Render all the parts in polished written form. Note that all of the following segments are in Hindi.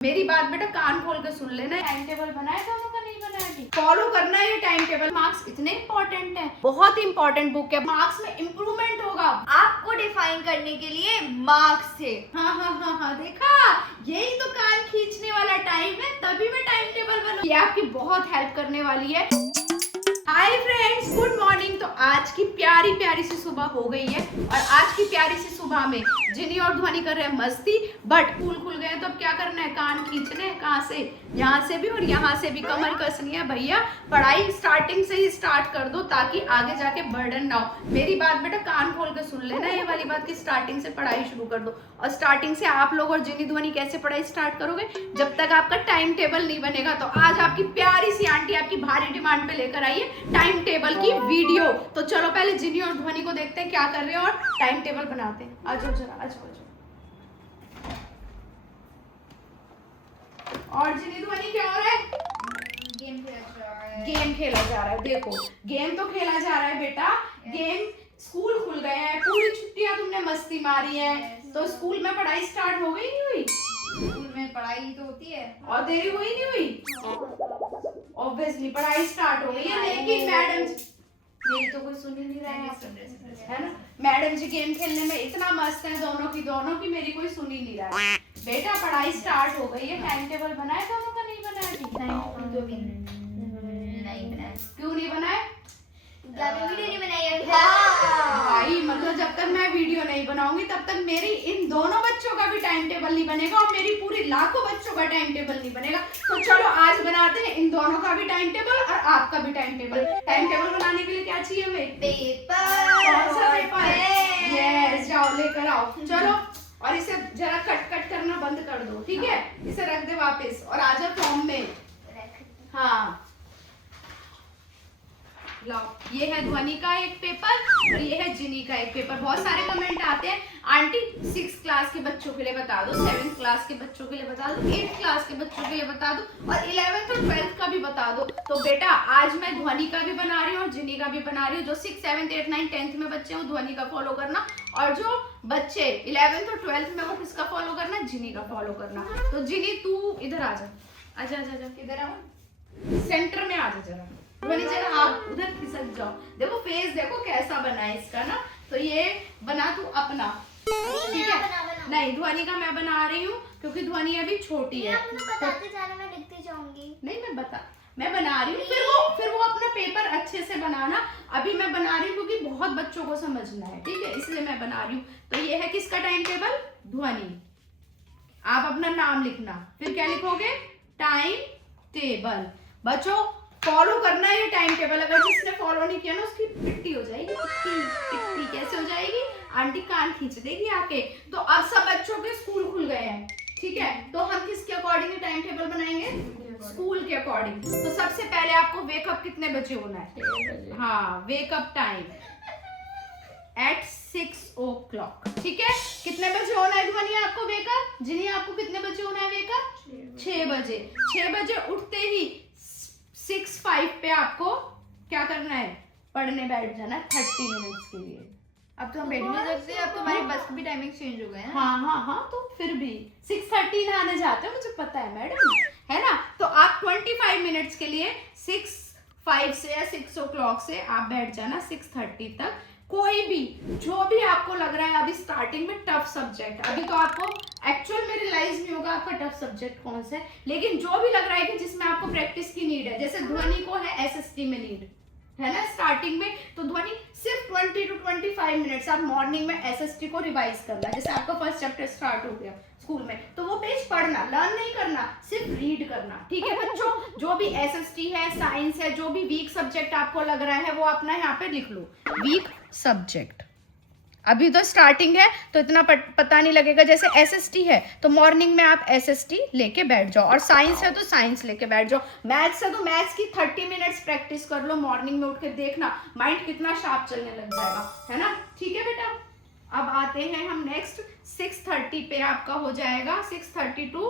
मेरी बात बेटा कान खोल के सुन लेना। टाइम टेबल बनाया दोनों का, नहीं बनाया थी? फॉलो करना है ये टाइम टेबल। मार्क्स इतने इंपॉर्टेंट है, बहुत इंपॉर्टेंट बुक है। मार्क्स में इम्प्रूवमेंट होगा। आपको डिफाइन करने के लिए मार्क्स थे। हाँ, देखा, यही तो कान खींचने वाला टाइम है, तभी मैं टाइम टेबल बना। ये आपकी बहुत हेल्प करने वाली है। Hi friends, good morning. तो आज की प्यारी प्यारी सी सुबह हो गई है और आज की प्यारी सी सुबह में जिनी और ध्वनि कर रहे हैं मस्ती। बट स्कूल खुल गए तो अब क्या करना है? कान खींचने हैं। कहाँ से? यहाँ से भी और यहाँ से भी कमर कसनी है भैया। पढ़ाई स्टार्टिंग से ही स्टार्ट कर दो ताकि आगे जाके बर्डन ना हो। मेरी बात बेटा कान खोल के सुन लेना ये वाली बात की स्टार्टिंग से पढ़ाई शुरू कर दो। और स्टार्टिंग से आप लोग और जिनी ध्वनि कैसे पढ़ाई स्टार्ट करोगे? जब तक आपका टाइम टेबल नहीं बनेगा। तो आज आपकी प्यारी सी आंटी आपकी भारी डिमांड पे लेकर आई है टाइम टेबल की वीडियो। तो चलो पहले जिनी और ध्वनि को देखते हैं क्या कर रहे हैं और टाइम टेबल बनाते हैं। आ जाओ जरा, आ जाओ। और जिनी ध्वनि क्या हो रहा है? गेम खेला जा रहा है। गेम खेला जा रहा है। देखो गेम तो खेला जा रहा है बेटा। गेम, स्कूल खुल गए हैं, पूरी छुट्टियां तुमने मस्ती मारी है। तो स्कूल में पढ़ाई स्टार्ट हो गई नहीं हुई? स्कूल में पढ़ाई तो होती है और देरी हुई नहीं हुई? ऑब्वियसली पढ़ाई स्टार्ट हो गई है, लेकिन मैडम मेरी तो कोई सुन ही नहीं रहा है ना। मैडम जी गेम खेलने में इतना मस्त है दोनों की मेरी कोई सुन ही नहीं रहा है। बेटा पढ़ाई स्टार्ट हो गई है। टाइम टेबल बनाया दोनों का, नहीं बनाया? तो भी नहीं बनाया। क्यों नहीं बनाया? वीडियो नहीं बनाई अभी। भाई मतलब जब तक मैं वीडियो नहीं बनाऊंगी तब तक मेरी इन दोनों बच्चों का भी टाइम टेबल नहीं बनेगा और मेरी पूरी लाखों बच्चों का टाइम टेबल नहीं बनेगा। तो चलो आज बनाते हैं इन दोनों का भी टाइम टेबल और आपका भी टाइम टेबल। टाइम टेबल बनाने के लिए क्या चाहिए हमें? पेपर। कौन सा पेपर? यस, जाओ लेकर आओ। चलो, और इसे जरा कट करना बंद कर दो, ठीक है? इसे रख दे वापस और आ जाओ फॉर्म में। हाँ लाओ, ये है ध्वनि का एक पेपर और ये है जिनी का एक पेपर। बहुत सारे कमेंट आते हैं आंटी 6 क्लास के बच्चों के लिए बता दो, 7 क्लास के बच्चों के लिए बता दो, 8 क्लास के बच्चों के लिए बता दो और 11th और 12th का भी बता दो। तो बेटा आज मैं ध्वनि का भी बना रही हूँ और जिनी का भी बना रही हूँ। जो 6, 7, 8, 9, 10th में बच्चे हो ध्वनि का फॉलो करना, और जो बच्चे 11th और 12th में वो किसका फॉलो करना? जिनी का फॉलो करना। तो जिनी तू इधर आ जा। आजा। किधर आऊं? सेंटर में आ जा जरा। ध्वनि जरा आप उधर खिसक जाओ। देखो फेस देखो कैसा बना है इसका ना। तो ये बना तू अपना, ठीक है? नहीं, ध्वनि का मैं बना रही हूँ क्योंकि ध्वनि अभी छोटी है। बताते जाना, मैं लिखती जाऊंगी। नहीं मैं बना रही हूँ, फिर वो अपना पेपर अच्छे से बनाना। अभी मैं बना रही हूँ क्योंकि बहुत बच्चों को समझना है, ठीक है? इसलिए मैं बना रही हूँ। तो ये है किसका टाइम टेबल? ध्वनि। आप अपना नाम लिखना, फिर क्या लिखोगे? Time table. बच्चों फॉलो करना है ये टाइम टेबल। अगर जिसने फॉलो नहीं किया ना उसकी पिट्टी हो जाएगी। पिट्टी कैसे हो जाएगी? आंटी कान खींच देगी आके। तो अब सब बच्चों के स्कूल खुल गए हैं, ठीक है? तो हम किसके अकॉर्डिंग टाइम टेबल बनाएंगे? स्कूल के अकॉर्डिंग। तो सबसे पहले आपको वेकअप कितने बजे होना है? हाँ, वेकअप टाइम एट 6 o'clock, ठीक है? कितने बजे होना है ध्वनि आपको वेकअप? जिनी आपको कितने बजे होना है वेकअप? 6 बजे। 6 बजे उठते ही 6:05 पे आपको क्या करना है? पढ़ने बैठ जाना है 30 मिनट्स के लिए। अब तो हम बैठ नहीं सकते, अब तो हमारी बस की भी टाइमिंग चेंज हो गए हैं। हाँ, तो फिर भी 6:30 नहाने जाते हैं, मुझे पता है मैडम, है ना? तो आप 25 मिनट्स के लिए 6:05 से या 6 o'clock से आप बैठ जाना 6:30 तक। कोई भी जो भी आपको लग रहा है अभी स्टार्टिंग में टफ सब्जेक्ट, अभी तो आपको एक्चुअल में रियलाइज नहीं होगा आपका टफ सब्जेक्ट कौन सा है, लेकिन जो भी लग रहा है कि जिसमें आपको प्रैक्टिस की नीड है, जैसे ध्वनि को है एसएसटी में नीड है ना स्टार्टिंग में, तो ध्वनि सिर्फ 20 to 25 मिनट्स आप मॉर्निंग में एसएसटी को रिवाइज करना। जैसे आपका फर्स्ट चैप्टर स्टार्ट हो गया स्कूल में, तो वो पेज पढ़ना, लर्न नहीं करना, सिर्फ रीड करना, ठीक है बच्चों? जो भी एसएसटी है, साइंस है, जो भी वीक सब्जेक्ट आपको लग रहा है वो अपना यहाँ पे लिख लो, वीक सब्जेक्ट। अभी तो स्टार्टिंग है तो इतना पता नहीं लगेगा। जैसे एसएसटी है तो मॉर्निंग में आप एसएसटी लेके बैठ जाओ, और साइंस है तो साइंस लेके बैठ जाओ, मैथ्स है तो मैथ्स की 30 मिनट्स प्रैक्टिस कर लो मॉर्निंग में उठ के। देखना माइंड कितना शार्प चलने लग जाएगा, है ना? ठीक है बेटा, अब आते हैं हम नेक्स्ट 6:30 पे आपका हो जाएगा 6:30 to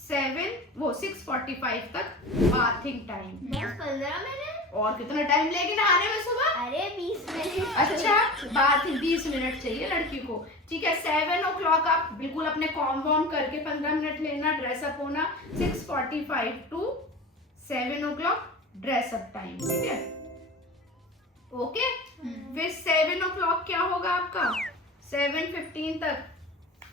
7 वो 6:45 तक बाथिंग टाइम। बस 15 मिनट और कितना टाइम लेगी नहाने में सुबह? अरे 20 मिनट। अच्छा बात ही 20 मिनट चाहिए लड़की को, ठीक है। 7 o'clock आप बिल्कुल अपने कॉम वॉर्म करके 15 मिनट लेना, ड्रेसअप होना। 6:45 to 7 o'clock ड्रेसअप टाइम, ठीक है, ओके। फिर 7 o'clock क्या होगा आपका? 7:15 तक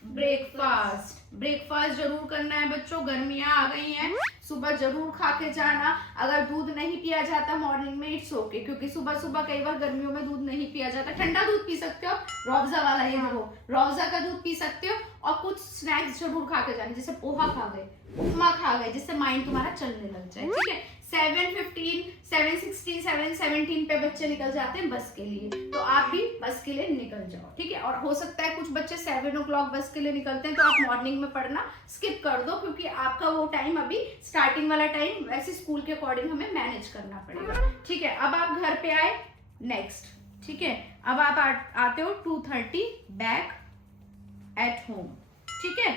ब्रेकफास्ट जरूर करना है बच्चों, गर्मियां आ गई हैं, सुबह जरूर खा के जाना। अगर दूध नहीं पिया जाता मॉर्निंग में इट्स ओके, क्योंकि सुबह सुबह कई बार गर्मियों में दूध नहीं पिया जाता। ठंडा दूध पी सकते हो, रूअफ़ज़ा वाला ये देखो, रूअफ़ज़ा का दूध पी सकते हो। और कुछ स्नैक्स जरूर खा के जाने, जैसे पोहा खा गए, उपमा खा गए, जिससे माइंड तुम्हारा चलने लग जाए, ठीक है। 7:15, 7:16, 7:17 पे बच्चे निकल जाते हैं बस के लिए, तो आप भी बस के लिए निकल जाओ, ठीक है। और हो सकता है कुछ बच्चे 7 o'clock बस के लिए निकलते हैं, तो आप मॉर्निंग में पढ़ना स्किप कर दो, क्योंकि आपका वो टाइम अभी स्टार्टिंग वाला टाइम वैसे स्कूल के अकॉर्डिंग हमें मैनेज करना पड़ेगा, ठीक है। अब आप घर पे आए, नेक्स्ट, ठीक है। अब आप आते हो 2:30 बैक एट होम, ठीक है।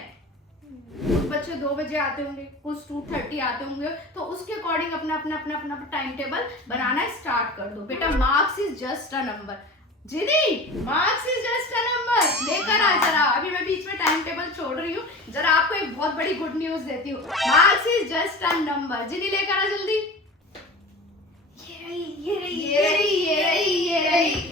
कुछ बच्चे 2 बजे आते होंगे, कुछ 2:30 आते होंगे, तो उसके अकॉर्डिंग अपना टाइम टेबल बनाना स्टार्ट कर दो। बेटा marks is just a number, जीदी marks is just a number लेकर आ जरा। अभी मैं बीच में टाइम टेबल छोड़ रही हूँ, जरा आपको एक बहुत बड़ी गुड न्यूज देती हूँ। Marks is just a number, जीदी लेकर आ जल्दी। ये रही।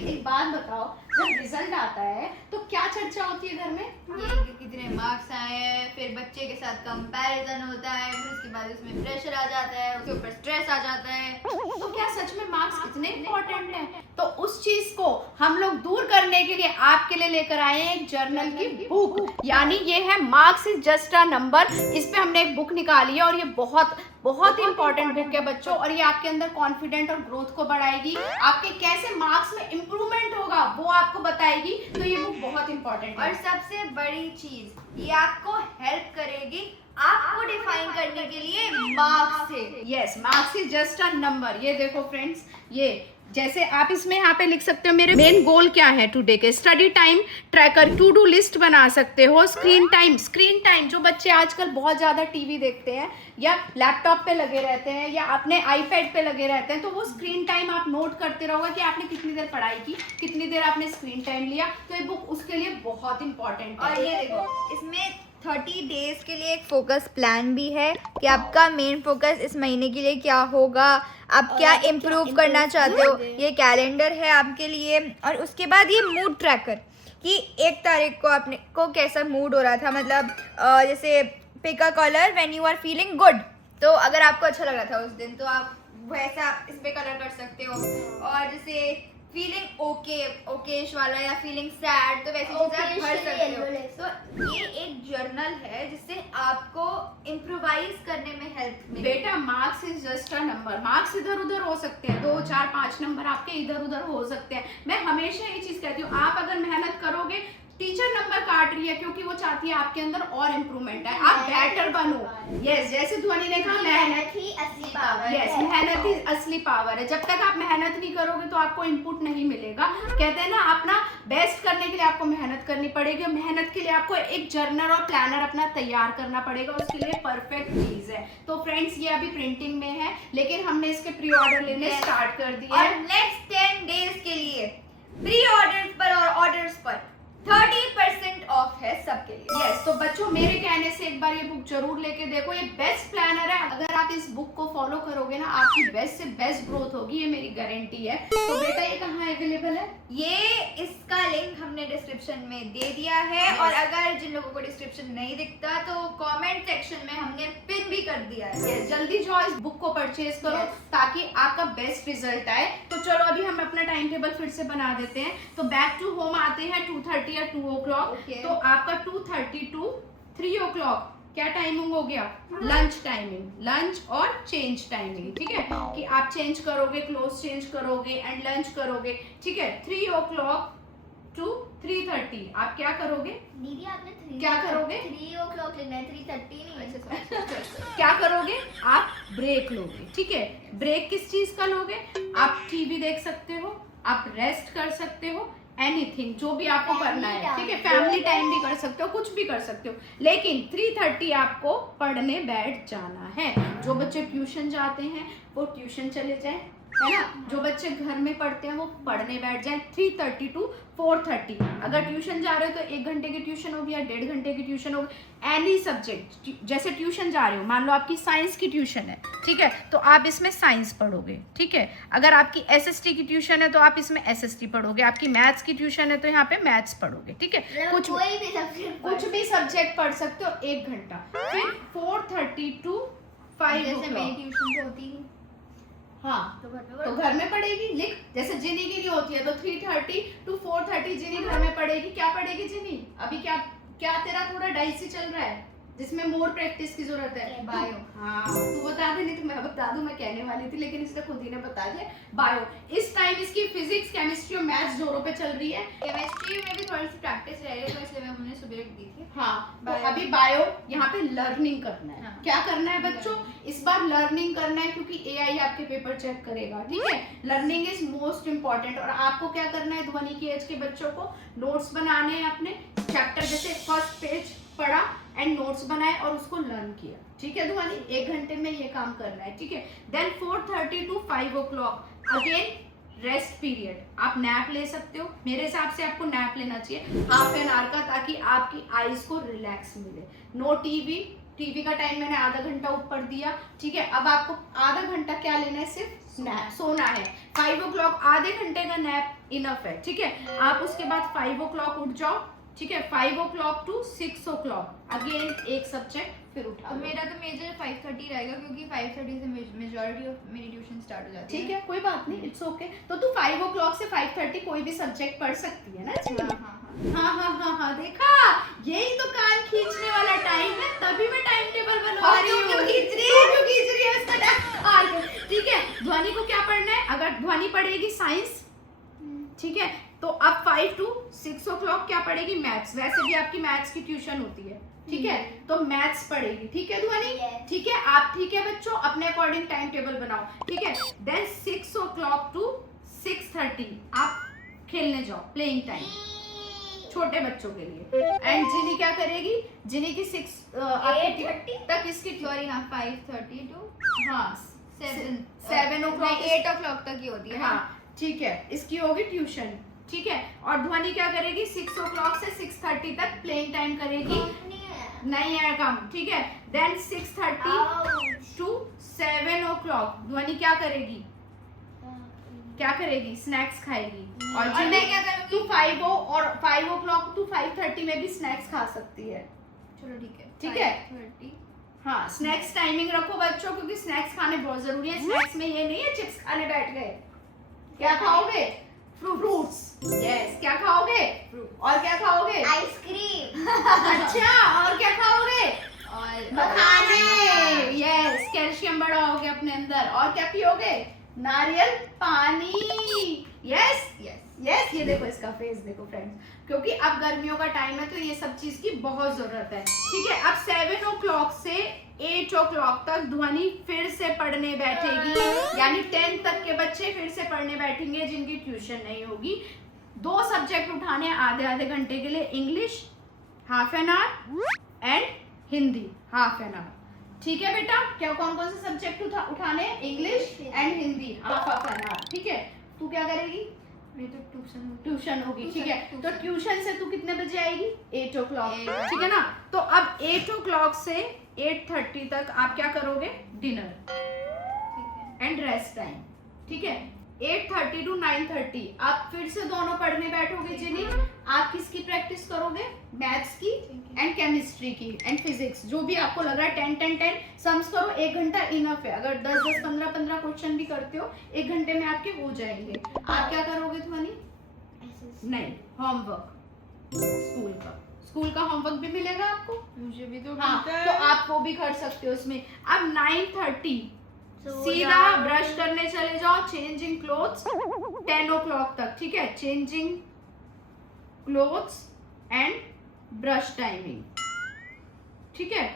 एक बात बताओ, जब रिजल्ट आता है तो क्या चर्चा होती है घर में? ये कि कितने मार्क्स आए हैं, फिर बच्चे के साथ कंपैरिजन होता है, फिर उसके बाद उसमें प्रेशर आ जाता है, उसके ऊपर स्ट्रेस आ जाता है। तो क्या सच में मार्क्स इतने इम्पोर्टेंट हैं? तो उस चीज को हम लोग दूर करने के लिए आपके लिए लेकर आए हैं एक जर्नल की बुक, यानी ये है marks is just a number. इस पे हमने एक बुक निकाली है और ये बहुत बहुत इंपॉर्टेंट बुक है बच्चों, और ये आपके अंदर कॉन्फिडेंट और ग्रोथ को बढ़ाएगी, आपके कैसे मार्क्स में इंप्रूवमेंट होगा वो आपको बताएगी। तो ये बुक बहुत इंपॉर्टेंट है। और सबसे बड़ी चीज, ये आपको हेल्प करेगी आपको डिफाइन करने के लिए मार्क्स से। Yes, marks is just a number. ये देखो फ्रेंड्स, ये जैसे आप इसमें यहाँ पे लिख सकते हो मेरे मेन गोल क्या है टुडे के, study time tracker, to do list बना सकते हो, स्क्रीन टाइम जो बच्चे आजकल बहुत ज़्यादा टीवी देखते हैं या लैपटॉप पे लगे रहते हैं या अपने आईपैड पे लगे रहते हैं, तो वो स्क्रीन टाइम आप नोट करते रहोगे कि आपने कितनी देर पढ़ाई की, कितनी देर आपने स्क्रीन टाइम लिया। तो ये बुक उसके लिए बहुत इंपॉर्टेंट है। और ये देखो, इसमें 30 डेज के लिए एक फोकस प्लान भी है कि आपका मेन फोकस इस महीने के लिए क्या होगा, आप क्या इम्प्रूव करना चाहते हो। ये कैलेंडर है आपके लिए, और उसके बाद ये मूड ट्रैकर कि 1 तारीख को आपने को कैसा मूड हो रहा था, मतलब जैसे pick a colour when you are feeling good, तो अगर आपको अच्छा लग रहा था उस दिन तो आप वैसा इस पे कलर कर सकते हो। और जैसे फीलिंग ओकेश वाला या फीलिंग सैड, तो वैसे चीजें आप भर सकते हो। तो ये एक जर्नल है जिससे आपको इम्प्रोवाइज करने में हेल्प मिलेगी। बेटा marks is just a number, marks इधर उधर हो सकते हैं, 2, 4, 5 नंबर आपके इधर उधर हो सकते हैं। मैं हमेशा ये चीज कहती हूँ, आप अगर मेहनत करोगे, टीचर नंबर काट रही है क्योंकि वो चाहती है आपके अंदर और इम्प्रूवमेंट है, आप बेटर बनो। यस, जैसे ध्वनि ने कहा मेहनत ही असली पावर है। यस, मेहनत ही असली पावर है। जब तक आप मेहनत नहीं करोगे तो आपको इनपुट नहीं मिलेगा। कहते हैं ना, अपना बेस्ट करने के लिए आपको मेहनत करनी पड़ेगी, और मेहनत के लिए आपको एक जर्नल और प्लानर अपना तैयार करना पड़ेगा, उसके लिए परफेक्ट चीज है। तो फ्रेंड्स ये अभी प्रिंटिंग में है, लेकिन हमने इसके प्री ऑर्डर लेने स्टार्ट कर दिए और हैं। नेक्स्ट 10 डेज के लिए प्री ऑर्डर्स पर और ऑर्डर्स पर 30% ऑफ है सबके लिए। यस, तो बच्चों मेरे कहने से एक बार ये बुक जरूर लेके देखो, ये बेस्ट प्लानर है। अगर आप इस बुक को फॉलो करोगे ना, आपकी बेस्ट से बेस्ट ग्रोथ होगी, ये मेरी गारंटी है। तो बेटा ये कहाँ अवेलेबल है? ये इसका लिंक हमने डिस्क्रिप्शन में दे दिया है। Yes. और अगर जिन लोगों को डिस्क्रिप्शन नहीं दिखता तो कमेंट सेक्शन में हमने पिन भी कर दिया है। Yes, जल्दी जाओ इस बुक को परचेज करो, Yes. ताकि आपका बेस्ट रिजल्ट आए। तो चलो अभी हम अपना टाइम टेबल फिर से बना देते हैं। तो बैक टू होम आते हैं 2:30 या 2 o'clock। Okay. तो आपका 2:30 to 3 o'clock क्या टाइमिंग हो गया? लंच टाइमिंग, लंच और चेंज टाइमिंग, ठीक है, कि आप चेंज करोगे, क्लोथ चेंज करोगे एंड लंच करोगे, ठीक है। 3 o'clock to 3:30 आप क्या करोगे? दीदी आपने 3 क्या करोगे? 3 o'clock लेना है, 3:30 नहीं। क्या करोगे? आप ब्रेक लोगे, ठीक है। ब्रेक किस चीज का लोगे? आप टीवी देख सकते हो, आप रेस्ट कर सकते हो, एनीथिंग जो भी आपको करना है, ठीक है। फैमिली टाइम भी कर सकते हो, कुछ भी कर सकते हो, लेकिन 3:30 आपको पढ़ने बैठ जाना है। जो बच्चे ट्यूशन जाते हैं वो ट्यूशन चले जाएं, है ना। जो बच्चे घर में पढ़ते हैं वो पढ़ने बैठ जाए 3:30 to 4:30। अगर ट्यूशन जा रहे हो तो 1 घंटे की ट्यूशन होगी या 1.5 घंटे की ट्यूशन होगी, एनी सब्जेक्ट। जैसे ट्यूशन जा रहे हो, मान लो आपकी साइंस की ट्यूशन है, ठीक है, तो आप इसमें साइंस पढ़ोगे, ठीक है। अगर आपकी SST की ट्यूशन है तो आप इसमें SST पढ़ोगे, आपकी मैथ्स की ट्यूशन है तो यहाँ पे मैथ्स पढ़ोगे, ठीक है। कुछ भी सब्जेक्ट पढ़ सकते हो 1 घंटा। फिर 4:30 to 5 जैसे मेरी ट्यूशन तो होती है, हाँ, तो घर में पढ़ेगी। लिख, जैसे जिनी की नहीं होती है तो 3:30 to 4:30 जिनी घर में पढ़ेगी। क्या पढ़ेगी जिनी? अभी क्या क्या तेरा थोड़ा डाइसी चल रहा है जिसमें मोर प्रैक्टिस की जरूरत है? बायो। हाँ, तू बता दे, नहीं तो मैं बता दूं। मैं कहने वाली थी लेकिन इसने खुद ही ने बता दिया, बायो। इस टाइम इसकी फिजिक्स, केमिस्ट्री और मैथ्स जोरों पे चल रही है। केमिस्ट्री में भी थोड़ी सी प्रैक्टिस रह रही है तो इसलिए मैं हमने सुबह दी थी। हाँ, तो अभी बायो यहाँ पे लर्निंग करना है। हाँ। क्या करना है बच्चों? इस बार लर्निंग करना है क्योंकि AI आपके पेपर चेक करेगा, ठीक है। Learning is most important. और आपको क्या करना है, ध्वनि की एज के बच्चों को नोट्स बनाने हैं अपने चैप्टर, जैसे फर्स्ट पेज पढ़ा एंड नोट्स बनाए और उसको लर्न किया, ठीक है ध्वनि। 1 घंटे में ये काम करना है, ठीक है। Then 4:30 to 5 o'clock again rest period. आप नैप ले सकते हो, मेरे हिसाब से आपको नैप लेना चाहिए ½ एन आवर का, ताकि आपकी आईज को रिलैक्स मिले। नो टीवी का टाइम मैंने आधा घंटा ऊपर दिया, ठीक है। अब आपको आधा घंटा क्या लेना है, सिर्फ नैप, सोना है। 5 o'clock आधे घंटे का नैप इनफ है, ठीक है। आप उसके बाद 5 o'clock उठ जाओ, ठीक है। 5 o'clock to 6 o'clock अगेन एक सब्जेक्ट फिर उठा। अब मेरा तो मेजर 5:30 रहेगा क्योंकि 5:30 से मेजॉरिटी ऑफ मेरी ट्यूशन स्टार्ट हो जाती है। ठीक है, कोई बात नहीं, इट्स ओके। तो तू 5 o'clock से 5:30 कोई भी सब्जेक्ट पढ़ सकती है ना। हाँ, देखा, यही तो कान खींचने वाला टाइम है, तभी मैं टाइम टेबल बनवा रही हूँ। क्यों खींच रही है इसका टाइम? ठीक है, ध्वनि को क्या पढ़ना है? अगर ध्वनि पढ़ेगी साइंस, ठीक है, तो अब 5 to 6 o'clock क्या पढ़ेगी? मैथ्स। वैसे भी आपकी मैथ्स की ट्यूशन होती है, ठीक है, तो मैथ्स पढ़ेगी, ठीक है ध्वनि? ठीक है, आप ठीक है बच्चों, अपने अकॉर्डिंग टाइम टेबल बनाओ, ठीक है। देन 6 o'clock to 6:30 आप खेलने जाओ, प्लेइंग टाइम छोटे बच्चों के लिए। एंड जिनी क्या करेगी? जिनी की 8:30 तक इसकी, सॉरी, हाँ, 5:30 to हाँ 7 o'clock 8 o'clolock तक ही होती है। हाँ, ठीक है, इसकी होगी ट्यूशन, ठीक है। और ध्वनि क्या करेगी? 6 o'clock से 6:30 तक प्लेइंग टाइम करेगी। नहीं है कम, ठीक है। देन 6:30 to 7 o'clock ध्वनि क्या करेगी? क्या करेगी? स्नैक्स खाएगी। और मैं क्या करूंगी? तू 5 o'clock to 5:30 में भी स्नैक्स खा सकती है। चलो ठीक है, ठीक है। 5:30। हाँ, स्नैक्स टाइमिंग रखो बच्चों, क्योंकि स्नैक्स खाने बहुत जरूरी है। स्नैक्स में ये नहीं है चिप्स खाने बैठ गए। क्या खाओगे? फ्रूट्स। यस, क्या खाओगे? और क्या खाओगे? आइसक्रीम। अच्छा, और क्या खाओगे? और मखाने। यस, कैल्शियम बढ़ाओगे अपने अंदर। और क्या पियोगे? नारियल पानी। यस यस, ये देखो इसका फेस देखो फ्रेंड्स, क्योंकि अब गर्मियों का टाइम है तो ये सब चीज की बहुत जरूरत है, ठीक है। अब 7 o'clock से 8 o'clock तक ध्वनि फिर से पढ़ने बैठेगी, यानी 10th तक के बच्चे फिर से पढ़ने बैठेंगे जिनकी ट्यूशन नहीं होगी। 2 सब्जेक्ट उठाने आधे आधे घंटे के लिए, English ½ an hour and Hindi ½ an hour, ठीक है बेटा। क्या कौन कौन से सब्जेक्ट उठाने? English and Hindi ½ an hour, ठीक है। तू क्या करेगी? मेरी तो ट्यूशन होगी, ठीक है। तो ट्यूशन से तू कितने बजे आएगी? 8 o'clock, 8 ठीक है ना। तो अब 8 o'clock से 8:30 तक आप क्या करोगे? डिनर एंड रेस्ट टाइम, ठीक है। 8:30 to 9:30 आप फिर से दोनों पढ़ने बैठोगे जिन्हें। आप किसकी प्रैक्टिस करोगे? मैथ्स की एंड केमिस्ट्री की एंड फिजिक्स, जो भी आपको लग रहा है। 10-10-10 सम्स करो, 1 घंटा इनफ है। अगर 10-10 15-15 क्वेश्चन भी करते हो 1 घंटे में आपके हो जाएंगे। आप क्या करोगे ध्वनि? नहीं, होमवर्क स्कूल का होमवर्क भी मिलेगा आपको। मुझे भी तो हाँ, तो आप वो भी कर सकते हो उसमें। अब 9:30 सीधा ब्रश करने चले जाओ, चेंजिंग क्लोथ्स 10 o'clock तक, ठीक है। Changing clothes and brush timing, ठीक है।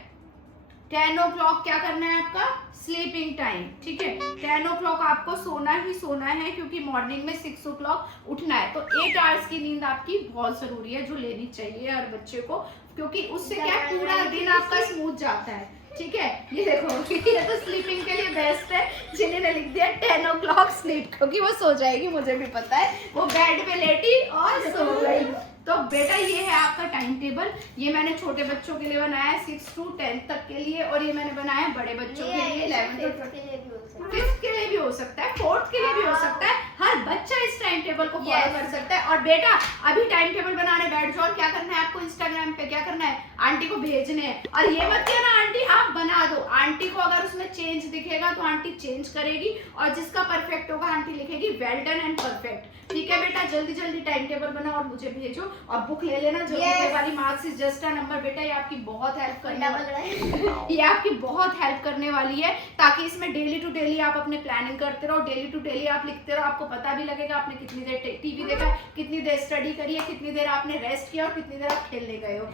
10 o'clock क्या करना है आपका? स्लीपिंग टाइम, ठीक है। 10 o'clock आपको सोना ही सोना है, क्योंकि मॉर्निंग में 6 o'clock उठना है। तो 8 hours की नींद आपकी बहुत जरूरी है, जो लेनी चाहिए हर बच्चे को, क्योंकि उससे क्या पूरा दिन आपका स्मूथ जाता है। ठीक है, ये देखो ये तो स्लीपिंग के लिए बेस्ट है। जिन्हें ने लिख दिया 10 o'clock स्लीप, क्योंकि वो सो जाएगी, मुझे भी पता है। वो बेड पे लेटी और सो गई। तो बेटा ये है आपका टाइम टेबल। ये मैंने छोटे बच्चों के लिए बनाया है 6 to 10 तक के लिए, और ये मैंने बनाया है बड़े बच्चों के लिए 11 to 12 के लिए भी हो सकता है। 5th के लिए भी हो सकता है, 4th के लिए भी हो सकता है। हर बच्चा इस टाइम टेबल को फॉलो कर सकता है। और बेटा अभी टाइम टेबल बनाने बैठ जाओ, और क्या करना है आपको, इंस्टाग्राम पे क्या करना है, आंटी को भेजने हैं। और ये मत कहना आंटी आप बना दो, आंटी को अगर उसमें चेंज दिखेगा तो आंटी चेंज करेगी, और जिसका परफेक्ट होगा आंटी लिखेगी वेल डन एंड परफेक्ट। ठीक है बेटा, जल्दी जल्दी टाइम टेबल बनाओ और मुझे भेजो, और बुक ले लेना जो वाली marks is just a number. बेटा ये आपकी बहुत हेल्प करने वाला है, ये आपकी बहुत हेल्प करने वाली है, ताकि इसमें डेली टू डेली आप अपने प्लानिंग करते रहो, डेली टू डेली आप लिखते रहो। आपको पता भी लगेगा आपने कितनी देर टीवी देखा, कितनी देर स्टडी करी है, कितनी देर आपने रेस्ट किया और कितनी देर आप खेलने गए हो।